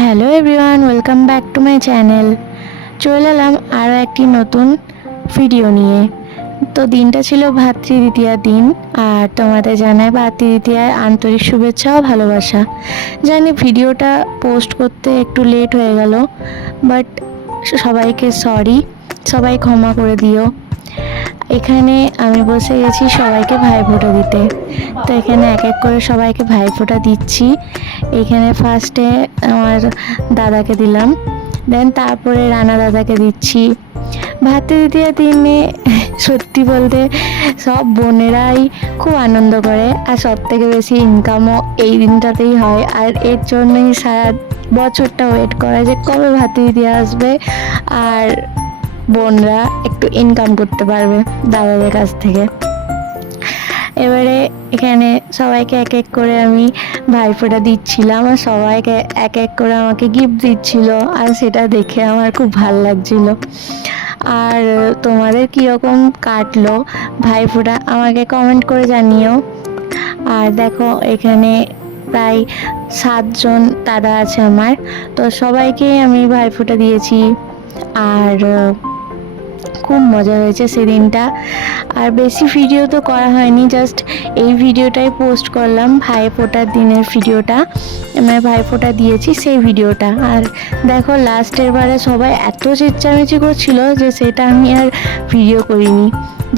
Hello everyone, welcome back to my channel. চলে এলাম আরও একটি নতুন ভিডিও নিয়ে। তো দিনটা ছিল ভাতৃদ্বিতীয়ার দিন, আর তোমাদের জানাই ভাতৃদ্বিতীয়ার আন্তরিক শুভেচ্ছা ও ভালোবাসা। জানি ভিডিওটা পোস্ট করতে একটু লেট হয়ে গেল, বাট সবাইকে সরি, সবাই ক্ষমা করে দিও। এখানে আমি বসে গেছি সবাইকে ভাইফোঁটা দিতে। তো এখানে এক এক করে সবাইকে ভাইফোঁটা দিচ্ছি। এখানে ফার্স্টে আমার দাদাকে দিলাম, দেন তারপরে রানা দাদাকে দিচ্ছি। ভাতৃদ্বিতীয়া দিনে সত্যি বলতে সব বোনেরাই খুব আনন্দ করে, আর সব থেকে বেশি ইনকামও এই দিনটাতেই হয়। আর এর জন্যই সারা বছরটা ওয়েট করে যে কবে ভাতৃদ্বিতীয়া আসবে আর বোনরা একটু ইনকাম করতে পারবে দাদাদের কাছ থেকে। এবারে এখানে সবাইকে এক এক করে আমি ভাইফোঁটা দিচ্ছিলাম, আর সবাইকে এক এক করে আমাকে গিফট দিচ্ছিল, আর সেটা দেখে আমার খুব ভালো লাগছিল। আর তোমাদের কীরকম কাটলো ভাইফোঁটা আমাকে কমেন্ট করে জানিও। আর দেখো এখানে প্রায় 7 জন দাদা আছে আমার, তো সবাইকে আমি ভাইফোঁটা দিয়েছি। আর খুব মজা হয়েছে সেদিনটা। আর বেশি ভিডিও তো করা হয়নি, জাস্ট এই ভিডিওটাই পোস্ট করলাম, ভাইফোঁটার দিনের ভিডিওটা, আমি ভাইফোঁটা দিয়েছি সেই ভিডিওটা। আর দেখো লাস্টের বারে সবাই এত চেঁচামেচি করছিল যে সেটা আমি আর ভিডিও করিনি।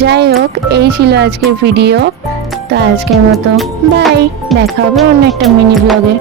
যাই হোক, এই ছিল আজকের ভিডিও। তো আজকের মতো বাই, দেখা হবে অন্য একটা মিনি ব্লগে।